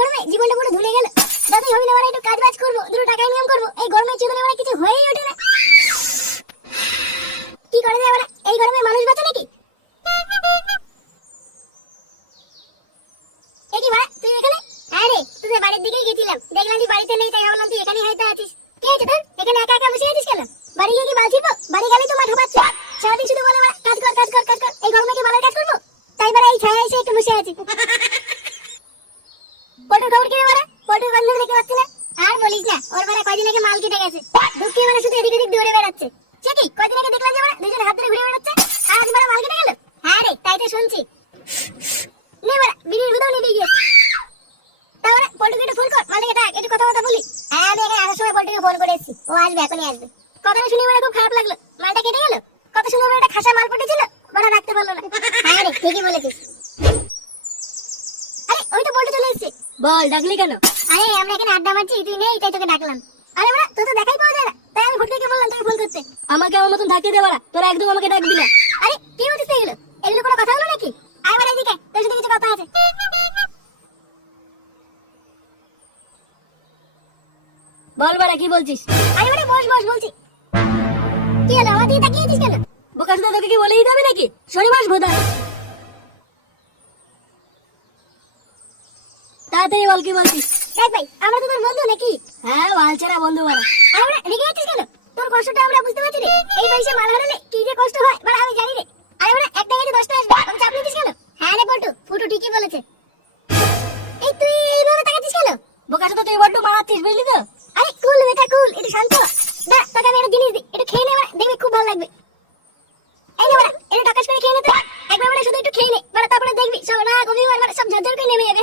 গরমে জীবনটা পুরো ধুলে গেল। যতই হবি না বড় একটু কাজ বাজ করবো, দুটো টাকা ইনকাম করবো, এই গরমে চুদনে বড় কিছু হয়েই ওঠে না। কি করে যায় বড়, এই গরমে মানুষ বাঁচে নাকি? এই কি বড় তুই এখানে? হ্যাঁ রে, তোদের বাড়ির দিকেই গেছিলাম, দেখলাম তুই বাড়িতে নেই, তাই ভাবলাম তুই এখানেই হয়তো আছিস। কি হয়েছে তোর? এখানে একা একা বসে আছিস কেন? বাড়ি গিয়ে কি বাল ছিড়বো? বাড়ি গেলেই তো মাথা পাচ্ছে। সারাদিন শুধু বলে বড় কাজ কর কাজ কর কাজ কর, এই গরমে কি বালের কাজ করবো? তাই বড় এই ছায়া এসে একটু বসে আছি। পটুর খবর কি রে বড়? পটুর গন্ধ দেখতে পাচ্ছি না। আর বলিস না, ওর বড় কয়দিন আগে মাল কেটে গেছে, দুঃখে বড় শুধু এদিক ওদিক দৌড়ে বেড়াচ্ছে। সে কি কয়দিন আগে দেখলাম যে বড় দুজন হাত ধরে ঘুরে বেড়াচ্ছে, আর আজ বড় মাল কেটে গেল? হ্যাঁ রে, তাই তো শুনছি। নে বড় বিড়ির গুদাও নিয়ে গিয়ে তাহলে পল্টুকে একটু ফোন কর, মালিকে ডাক, একটু কথা বলি। হ্যাঁ আমি এখানে আসার সময় পল্টুকে ফোন করে এসেছি, ও আসবে, এখনই আসবে। কথাটা শুনে বড় খুব খারাপ লাগলো, মালটা কেটে গেল। কত সুন্দর একটা খাসা মাল পটেছিল, বড় রাখতে পারলো না। হ্যাঁ রে, ঠিকই বলেছিস। আরে ওই তো পল্টু চলে এসেছে। বল, ডাকলি কেন? আরে আমরা এখানে আড্ডা মারছি, তুই নেই তাই তোকে ডাকলাম। আরে বড় তোর তো দেখাই পাওয়া যায় না, তাই আমি ফটকে বললাম তোকে ফোন করতে। আমাকে আমার মতন ঢাকিয়ে দে বড়, তোরা একদম আমাকে ডাকবি না। আরে কি বলছিস এগুলো? এগুলো কোনো কথা হলো নাকি? আয় বড় এদিকে, তোর সাথে কিছু কথা আছে। বল বড় কি বলছিস? আরে বড় বস বস বলছি। কি হলো, আমার দিকে তাকিয়েছিস কেন? বোকাস তো তোকে কি বলেই দিতে হবে নাকি? শনিবার ভোদা। তাড়াতাড়ি বল কি বলছিস? দেখ ভাই, আমরা তো তোর বন্ধু নাকি? হ্যাঁ বালছেরা বন্ধু বড়। আরে বড় রেগে যাচ্ছিস কেন? তোর কষ্টটা আমরা বুঝতে পারছি রে, এই বয়সে মাল হারালে কি যে কষ্ট হয় বড় আমি জানি রে। আরে বড় একটা গেছে 10টা আসবে, আমি চাপ নিতিস কেন? হ্যাঁ রে পটু, ফুটু ঠিকই বলেছে। এই তুই এইভাবে তাকাচ্ছিস কেন? বোকাস তো তুই বড্ড মারাচ্ছিস, বুঝলি তো? আরে কুল বেটা কুল, একটু শান্ত হ। না তোকে আমি একটা জিনিস দিই, একটু খেয়ে নে বড়, দেখবি খুব ভালো লাগবে। এই নে বড়, একটু টাকাস করে খেয়ে নে তো। একবার বড় শুধু একটু খেয়ে নে বড়, তারপরে দেখবি সব রাগ অভিমান বড় সব ঝরঝর করে নেমে যাবে।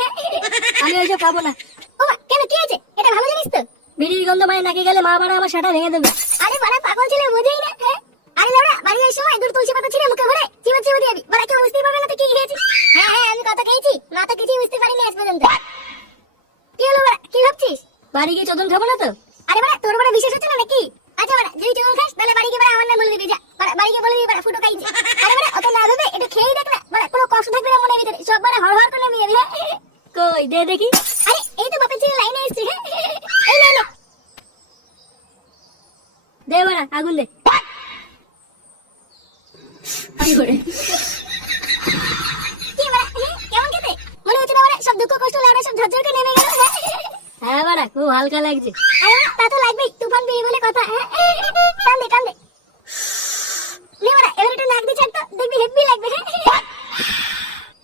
আমি ওইসব খাবো না। ও মা, কেন কি হয়েছে? এটা ভালো জিনিস তো। বিড়ির গন্ধ মায়ে নাকে গেলে মা বড় আমার সাটা ভেঙে দেবে। আরে বড় পাগল ছেলে, বোঝেই না। আরে বড় বাড়ি যাওয়ার সময় দুটো তুলসী পাতা ছিঁড়ে মুখে ভরে চিবুক চিবুক দিবি, বড় কেউ বুঝতেই পারবে না তো কি খেয়েছিস। হ্যাঁ হ্যাঁ আমি কত খেয়েছি, মা তো কিছুই বুঝতে পারিনি আজ পর্যন্ত। কি হলো বড়, কি ভাবছিস? বাড়ি গিয়ে চোদন খাবো না তো? আরে বড় তোর বড় বিশেষ হচ্ছে না নাকি? আচ্ছা বড় যদি চোদন খাস তাহলে বাড়ি গিয়ে বড় আমার নাম বলে দিবি, যা বড় বাড়ি গিয়ে বলে দিবি বড় ফুটো খাইছে। আরে বড় অত না ভেবে একটু খেয়েই দেখ না বড়, কোনো কষ্ট থাকবে না মনের ভিতরে, সব বড় হড়হড় করে নেমে যাবে। কই দে দেখি। আরে এই তো বাপের ছেলে লাইনে এসেছে। এই নে নে দে বড়, আগুন দে। কি করে কি বড়, কেমন খেতে মনে হচ্ছে না বড়? সব দুঃখ কষ্ট লাগা সব ঝরঝর করে নেমে গেল। হ্যাঁ বড় খুব হালকা লাগছে। আরে তা তো লাগবেই, তুফান বেরি বলে কথা। টান দে টান দে। নে বড় এবার একটু নাক দিয়ে ছাড় তো, দেখবি হেভি লাগবে।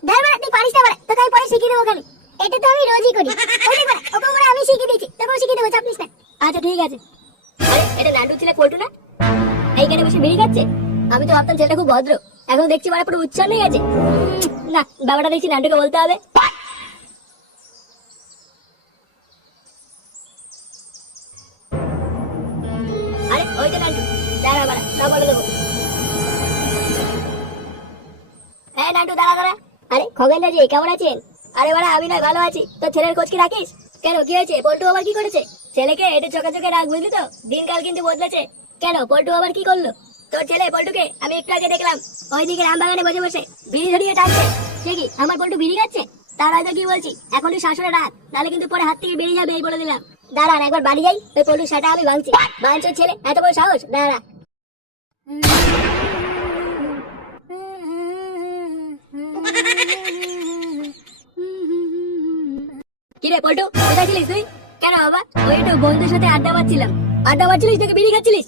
ধর বড় তুই পারিস না বড়, তোকে আমি পরে শিখিয়ে দেবো খালি। এটা তো আমি রোজই করি। ওই দেখ বড় ওকে বড় আমি শিখিয়ে দিয়েছি, তোকেও শিখিয়ে দেবো, চাপ নিস না। আচ্ছা ঠিক আছে। আরে এটা নান্টু ছেলে পল্টু না? এইখানে বসে বিড়ি খাচ্ছে। আমি তো ভাবতাম ছেলেটা খুব ভদ্র, এখন দেখছি বড় পুরো উচ্চারণ হয়ে গেছে। না ব্যাপারটা দেখছি নান্টুকে বলতে হবে। আরে ওই তো নান্টু, দাঁড়া বড় সব বলে দেবো। হ্যাঁ নান্টু দাঁড়া দাঁড়া। আরে খগেন দাজি কেমন আছেন? আরে বড় আমি নয় ভালো আছি, তোর ছেলের খোঁজ কি রাখিস? কেন কি হয়েছে? পল্টু আবার কি করেছে? ছেলেকে এটা চোখে চোখে রাখ, বুঝলি তো? দিনকাল কিন্তু বদলেছে। কেন পল্টু আবার কি করলো? তোর ছেলে পল্টুকে আমি একটু আগে দেখলাম ওইদিকে রামবাগানে বসে বসে বিড়ি ধরিয়ে টানছে। সে কি আমার পল্টু বিড়ি খাচ্ছে? তার হয়তো কি বলছি, এখন তুই শাসনে রাখ, নাহলে কিন্তু পরে হাত থেকে বেরিয়ে যাবে, এই বলে দিলাম। দাঁড়ান একবার বাড়ি যাই, ওই পল্টুর সাটা আমি ভাঙছি। বাঞ্চোর ছেলে, এত বড় সাহস! দাঁড়া। কিরে পল্টু কোথায় ছিলিস তুই? কেন বাবা? ওই একটু বন্ধুদের সাথে আড্ডা মারছিলাম। আড্ডা মারছিলিস তোকে বিড়ি খাচ্ছিলিস?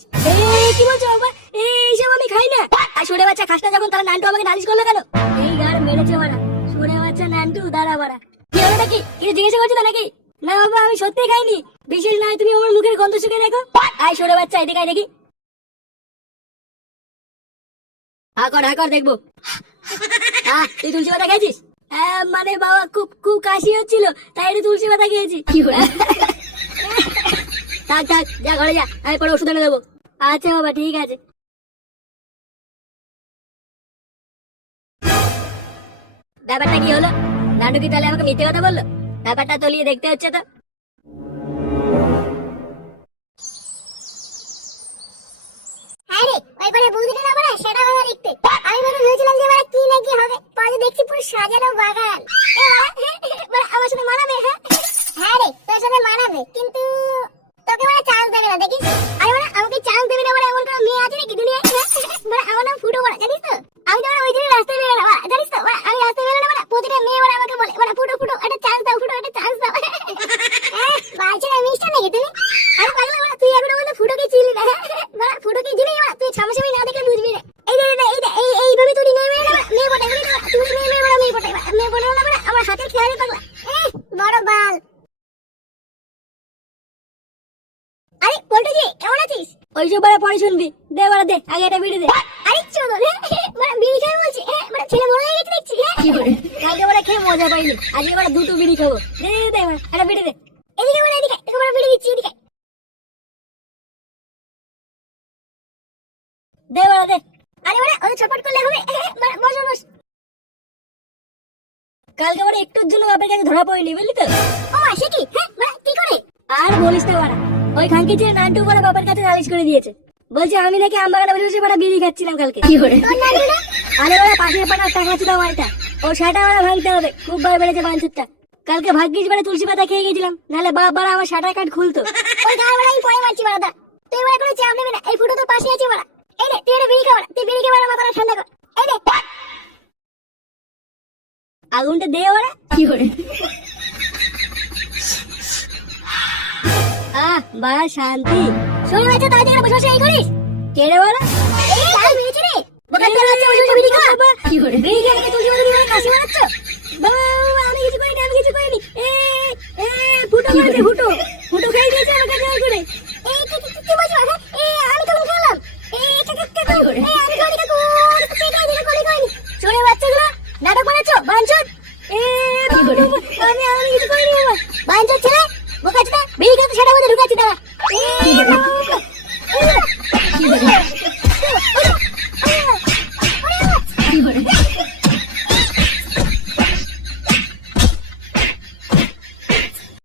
কি বলছো বাবা? এইসব আমি খাই না। আর সরে বাচ্চা খাস না যখন, তাহলে নান্টু আমাকে নালিশ করলো কেন? এই গাড় মেরেছে মারা, সরে বাচ্চা নান্টু দাঁড়া বাড়া। কি হলো নাকি? কিছু জিজ্ঞাসা করছো নাকি? না বাবা আমি সত্যি খাইনি, বিশেষ নয় তুমি আমার মুখের গন্ধ শুকে দেখো। আয় সরে বাচ্চা এদিকে আয় দেখি। হাকর দেখবো। হ্যাঁ তুই তুলসী পাতা খেয়েছিস? মানে বাবা খুব খুব কাশি হচ্ছিল, তাই একটু তুলসী পাতা খেয়েছি। থাক থাক, যা ঘরে যা, আমি পরে ওষুধ এনে দেবো। আচ্ছা বাবা ঠিক আছে। ব্যাপারটা কি হলো? নান্টু কি তাহলে আমাকে মিথ্যে কথা বললো? ব্যাপারটা তলিয়ে দেখতে হচ্ছে তো। হ্যাঁ রে, ওই পারে বৌদিটা না বড় সেটা কথা দেখতে। আমি মনে ভেবেছিলাম যে বড় কি না কি হবে, পরে দেখছি পুরো সাজানো বাগান। এ বড় আমার সাথে মানাবে? হ্যাঁ ওইসব বাড়া পরে শুনবি। দে বাড়া দে, আগে একটা বিড়ি দে। আরে চোদন, বাড়া বিড়ি খাই বলছি, বাড়া ছেলে বড় হয়ে গেছে দেখছি। কালকে বাড়া খেয়ে মজা পাইনি, আজকে বাড়া দুটো বিড়ি খাবো। দে দে দে বাড়া, একটা বিড়ি দে। এদিকে বাড়া, এদিকে তোকে বাড়া বিড়ি দিচ্ছি, এদিকে দে বাড়া দে। আরে বাড়া ওদের ছটফট করলে হবে, বাড়া বস বস। কালকে বাড়া একটুর জন্য বাপের কাছে ধরা পড়েনি, বুঝলি তো? ও আসে কি? বাড়া কি করে? আর বলিস না বাড়া, ওই খানকি ছেলে নান্টু বাড়া বাবার কাছে নালিশ করে দিয়েছে। বলছে আমি নাকি আমবাগানে বসে বসে বাড়া বিড়ি খাচ্ছিলাম কালকে। কি করে? আরে বাড়া পাশের পাড়ার টাকা ছিল বাড়িটা, ও সেটা বাড়া ভাঙতে হবে, খুব ভয় বেড়েছে বাঞ্চুরটা। কালকে ভাগ্যিস বাড়া তুলসী পাতা খেয়ে গেছিলাম, নাহলে বাপ বাড়া আমার শাটার কাট খুলতো। ওই গায়ে বাড়া আমি পরে মারছি বাড়া, তুই বাড়া করে চাপ নেবে না, এই ফুটো তো পাশে আছে বাড়া। এই রে তুই একটা বিড়ি খা বাড়া, তুই বিড়ি খেয়ে বাড়া মাথাটা ঠান্ডা কর। এই রে আগুনটা দে বাড়া। কি করে? বাড়া শান্তি। শোনো বাচ্চা, তাড়াতাড়ি করে বসে বসে এই করিস। কে রে বাড়া? এই আমি মেরেছি রে, বোকা দিয়ে বাচ্চা বসে বসে বিড়ি খা। কি করে? বিড়ি খেয়ে আমাকে তুলসী পাতা দিয়ে কাশি মারাচ্ছ? বাবা আমি কিছু করিনি, আমি কিছু করিনি। ফুটো করেছে, ফুটো ফুটো খেয়ে দিয়েছে আমার কাছে আর করে। এই কি বলছো? আমি তখন খেলাম। আমি খাইনি কাকু, তুই খাইনি না, কোনি খাইনি। শোনে বাচ্চাগুলো নাটক বানাচ্ছো বাঞ্চত। আমি কিছু করিনি বাবা। বাঞ্চত ছেলে বোকা চোদা, বিড়ি খেতে সেটা মধ্যে ঢুকাচ্ছি দাঁড়া।